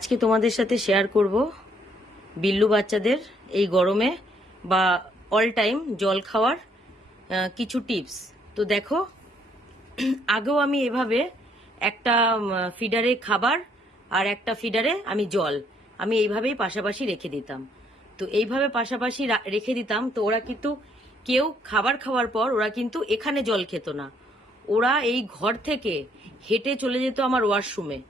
আজকে তোমাদের সাথে শেয়ার করব বিল্লু বাচ্চাদের এই গরমে বা অল টাইম জল খাওয়ার কিছু টিপস। তো দেখো, আগেও আমি এভাবে একটা ফিডারে খাবার আর একটা ফিডারে আমি জল আমি এইভাবেই পাশাপাশি রেখে দিতাম। তো এইভাবে পাশাপাশি রেখে দিতাম, তো ওরা কিন্তু কেউ খাবার খাওয়ার পর ওরা কিন্তু এখানে জল খেত না, ওরা এই ঘর থেকে হেঁটে চলে যেত আমার ওয়াশরুমে।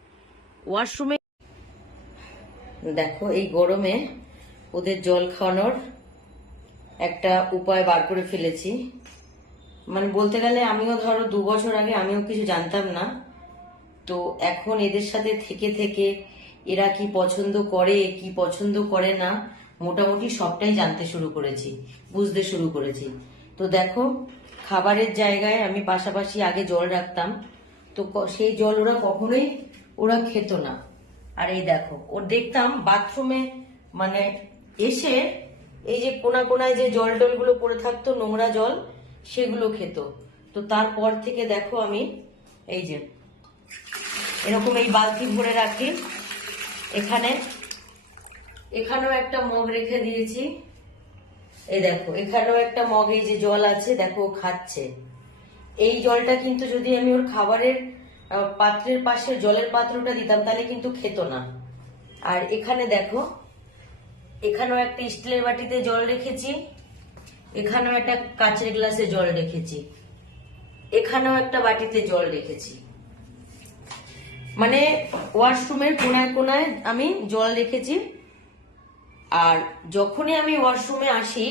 দেখো, এই গরমে ওদের জল খাওয়ানোর একটা উপায় বার করে ফেলেছি। মানে বলতে গেলে আমিও ধরো 2 বছর আগে আমিও কিছু জানতাম না, তো এখন এদের সাথে থেকে থেকে এরা কি পছন্দ করে কি পছন্দ করে না মোটামুটি সবটাই জানতে শুরু করেছি, বুঝতে শুরু করেছি। তো দেখো, খাবারের জায়গায় আমি পাশাপাশি আগে জল রাখতাম, তো সেই জল ওরা কখনোই খেত না। আর এই দেখো, ওর দেখতাম বাথরুমে মানে এসে এই যে কোনা কোনায় যে জল টলগুলো পড়ে থাকতো, নোংরা জল, সেগুলো খেত। তো তারপর থেকে দেখো আমি এই যে এরকম এই বালতি ভরে রাখি, এখানেও একটা মগ রেখে দিয়েছি। এই দেখো, এখানেও একটা মগ, এই যে জল আছে, দেখো খাচ্ছে। এই জলটা কিন্তু যদি আমি ওর খাবারের পাত্রের পাশে জলের পাত্রটা দিতাম তাহলে কিন্তু খেত না। আর এখানে দেখো, এখানেও একটা স্টিলের বাটিতে জল রেখেছি, এখানেও একটা কাচের গ্লাসে জল রেখেছি, এখানেও একটা বাটিতে জল রেখেছি। মানে ওয়াশরুমের কোনায় কোনায় আমি জল রেখেছি। আর যখনই আমি ওয়াশরুমে আসি,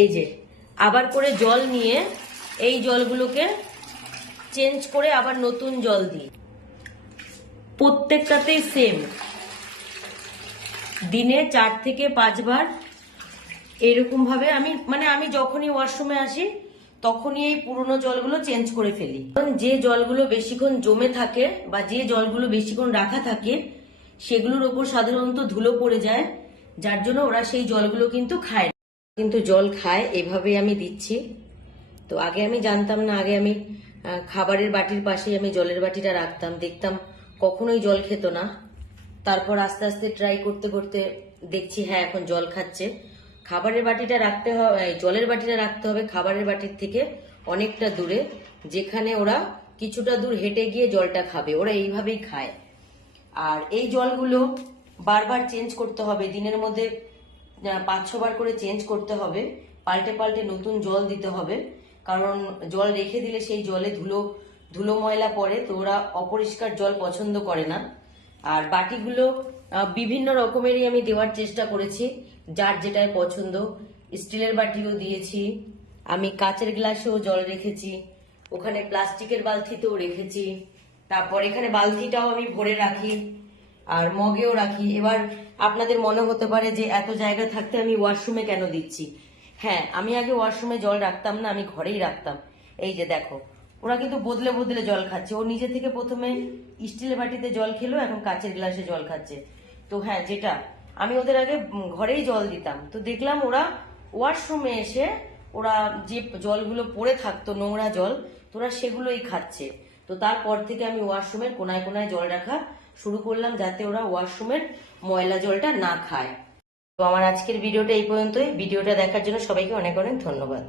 এই যে আবার করে জল নিয়ে এই জলগুলোকে চেঞ্জ করে আবার নতুন জল দিই। প্রত্যেকটাতেই সেম, দিনে 4 থেকে 5 বার এরকম ভাবে আমি যখনই ওয়াশরুমে আসি তখনই এই পুরনো জলগুলো চেঞ্জ করে ফেলি। কারণ যে জলগুলো বেশিক্ষণ জমে থাকে বা যে জলগুলো বেশিক্ষণ রাখা থাকে সেগুলোর ওপর সাধারণত ধুলো পড়ে যায়, যার জন্য ওরা সেই জলগুলো কিন্তু খায় না। কিন্তু জল খায়, এভাবে আমি দিচ্ছি। তো আগে আমি জানতাম না, আগে আমি খাবারের বাটির পাশেই আমি জলের বাটিটা রাখতাম, দেখতাম কখনোই জল খেত না। তারপর আস্তে আস্তে ট্রাই করতে করতে দেখছি হ্যাঁ, এখন জল খাচ্ছে। খাবারের বাটিটা রাখতে হবে, জলের বাটিটা রাখতে হবে খাবারের বাটির থেকে অনেকটা দূরে, যেখানে ওরা কিছুটা দূর হেঁটে গিয়ে জলটা খাবে। ওরা এইভাবেই খায়। আর এই জলগুলো বারবার চেঞ্জ করতে হবে, দিনের মধ্যে 5-6 বার করে চেঞ্জ করতে হবে, পাল্টে পাল্টে নতুন জল দিতে হবে। কারণ জল রেখে দিলে সেই জলে ধুলো ময়লা পড়ে, তো ওরা অপরিষ্কার জল পছন্দ করে না। আর বাটিগুলো বিভিন্ন রকমেরই আমি দেওয়ার চেষ্টা করেছি, যার যেটাই পছন্দ। স্টিলের বাটিও দিয়েছি, আমি কাচের গ্লাসেও জল রেখেছি, ওখানে প্লাস্টিকের বালতিতেও রেখেছি। তারপর এখানে বালতিটাও আমি ভরে রাখি আর মগেও রাখি। এবার আপনাদের মনে হতে পারে যে এত জায়গা থাকতে আমি ওয়াশরুমে কেন দিচ্ছি। হ্যাঁ, আমি আগে ওয়াশরুমে জল রাখতাম না, আমি ঘরেই রাখতাম। এই যে দেখো, ওরা কিন্তু বদলে বদলে জল খাচ্ছে। ও নিজে থেকে প্রথমে স্টিলের বাটিতে জল খেলো, এখন কাচের গ্লাসে জল খাচ্ছে। তো হ্যাঁ, যেটা আমি ওদের আগে ঘরেই জল দিতাম, তো দেখলাম ওরা ওয়াশরুমে এসে ওরা যে জলগুলো পড়ে থাকতো, নোংরা জল, তো ওরা সেগুলোই খাচ্ছে। তো তারপর থেকে আমি ওয়াশরুমের কোনায় কোনায় জল রাখা শুরু করলাম, যাতে ওরা ওয়াশরুমের ময়লা জলটা না খায়। তো আমার আজকের ভিডিওটা এই পর্যন্তই। ভিডিওটা দেখার জন্য সবাইকে অনেক অনেক ধন্যবাদ।